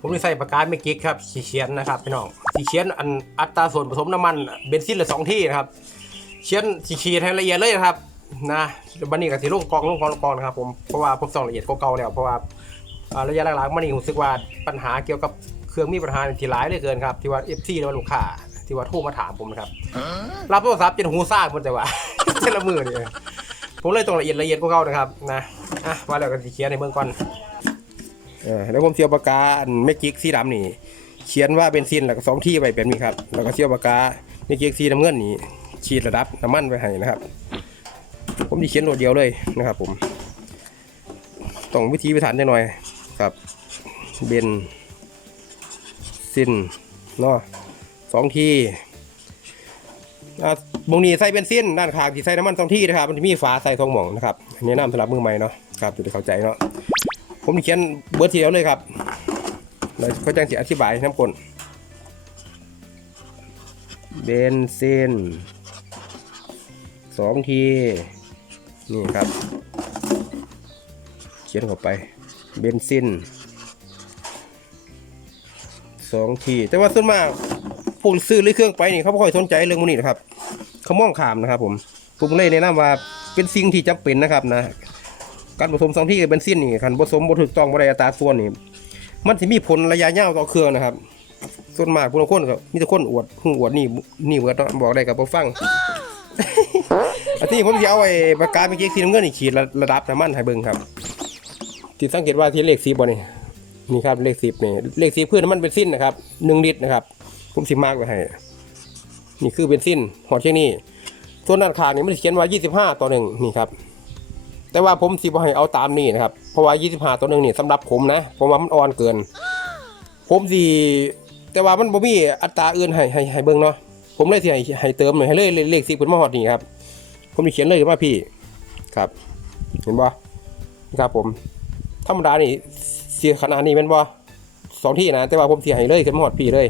ผมได้ใส่ปากกาไม่กิ๊กครับสีเขียนนะครับพี่น้องสีเขียนอันอัตราส่วนผสมน้ำมันเบนซินเหลือสองที่นะครับเขียนสีขีดให้ละเอียดเลยนะครับนะบันนี้กับสีลงกองลงกองลงกองนะครับผมเพราะว่าผมส่องละเอียดกว่าเก่าแล้วเพราะว่าอ่าระยะหลังๆมันนี่ผมรู้สึกว่าปัญหาเกี่ยวกับเครื่องมีปัญหาที่ร้ายเหลือเกินครับที่ว่าเอฟซีหรือว่าลูกค้าที่ว่าโทรมาถามผมนะครับรับโทรศัพท์จนหูซ่าหมดแต่ว่าเท่าละมือนี่ผมเลยต้องละเอียดละเอียดกว่าเก่านะครับนะอะมาแล้วกันสีเขียนในเบื้องก่อน เออแล้วผมเสียวปากกาอันไม่กิ๊กสีดำนี่ เขียนว่าเบนซินแล้วก็สองที่ไว้แบบนี้ครับ แล้วก็เสียวปากกาไม่กิ๊กสีน้ำเงินนี่ฉีดระดับน้ำมันไว้ให้นะครับ ผมจะเขียนโหลดเดียวเลยนะครับ ผมต้องวิธีพิถันหน่อยครับ เบนซินเนาะสองที่อ่าบงนี้ใส่เบนซินด้านข้างที่ใส่น้ำมันสองที่นะครับ มันจะมีฝาใส่ทองหม่องนะครับอันนี้น้ำสำหรับมือใหม่เนาะครับจะได้เข้าใจเนาะ ผมเขียนเบิร์ดทียวเลยครับแล้วก็จังสิอธิบายน้ำกลเบนซินสองที นี่ครับ เขียนเข้าไปเบนซินสองที แต่ว่าส่วนมากพวกซื้อหรือเครื่องไปนี่เขาไม่ค่อยสนใจเรื่องพวกนี้นะครับเขามองขามนะครับผมผมเลยแนะนำว่าเป็นสิ่งที่จำเป็นนะครับนะ การผสมสองที่กับเบนซินนี่คันผสมบ่ถูกต้องบ่ได้อัตราส่วนนี่มันสิมีผลระยะยาวต่อเครื่องนะครับ ส่วนมากผู้ลางคนก็มีแต่คนอวดหูอวดนี่นี่เบิดเนาะบอกได้กับบ่ฟังอันที่ผมสิเอาไอ้ปากกาเมื่อกี้สีน้ำเงินนี่ขีดระระดับน้ำมันให้เบิ่งครับที่สังเกตว่าที่เลข10บ่นี่นี่ครับเลข10นี่เลข10คือน้ำมันเบนซินนะครับ1ลิตรนะครับ ผมสิมากไว้ให้นี่คือเบนซินหอดเช่นนี้ส่วนด้านข้างนี่มันเขียนว่า25 ต่อหนึ่งนี่ครับ แต่ว่าผมสิบ่ให้เอาตามนี่นะครับ เพราะว่า 25 ตัวหนึ่งนี่สำหรับผมนะ ผมว่ามันอ่อนเกิน ผมสิแต่ว่ามันบ่มีอัตราอื่นให้ให้ให้เบิ่งเนาะ ผมเลยสิให้ให้เติมหน่อยให้เลยเลขสิเพิ่นมาฮอดนี่ครับ ผมสิเขียนเลยว่าพี่ ครับ เห็นบ่ครับผม ธรรมดานี่เสียขนาดนี้แม่นบ่สองที่นะ แต่ว่าผมสิให้เลยขึ้นมาฮอดพี่เลย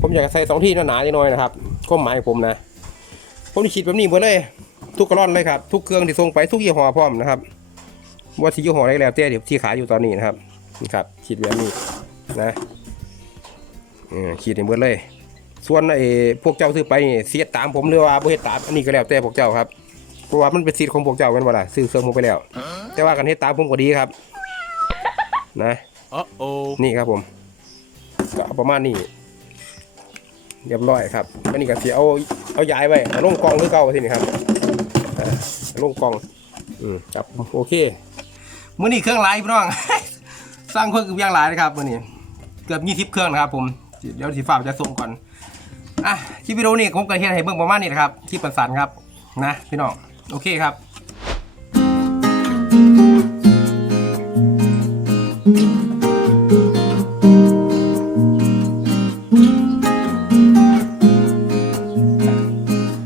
ผมอยากจะใส่สองที่หนาๆนิดหน่อยนะครับความหมายของผมนะ ผมสิคิดแบบนี้หมดเลย ทุกกระล่อนเลยครับ ทุกเครื่องที่ส่งไปทุกยี่ห้อพร้อมนะครับ ว่าที่ยี่ห้ออะไรแล้วแต่เดี๋ยวที่ขายอยู่ตอนนี้นะครับนี่ครับขีดแบบนี้นะเออขีดในเบิดเลย ส่วนไอ้พวกเจ้าซื้อไปนี่เสียตามผมหรือว่าบ่เฮ็ดตามอันนี้ก็แล้วแต่พวกเจ้าครับเพราะว่ามันเป็นสิทธิ์ของพวกเจ้าเป็นว่าล่ะซื้อเครื่องผมไปแล้ว แต่ว่ากันเฮ็ดตามผมก็ดีครับ นะ Uh-oh. นี่ครับผมก็เอาประมาณนี้เรียบร้อยครับอันนี้ก็สิเอาเอาย้ายไว้เอาลงกองคือเก่าทีนี่ครับอ่า ลงกล่องอืมครับโอเคมื่อนี้เครื่องหลายพี่น้อง สร้างเครื่องย่างหลายนะครับมื่อนี้เกือบยี่สิบเครื่องนะครับผมเดี๋ยวสีฟ้าจะส่งก่อนอะคลิปวิดีโอนี้ผมก็เห็นให้เบิ่งประมาณนี้นะครับคลิปประสานครับนะพี่น้องโอเคครับ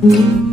嗯。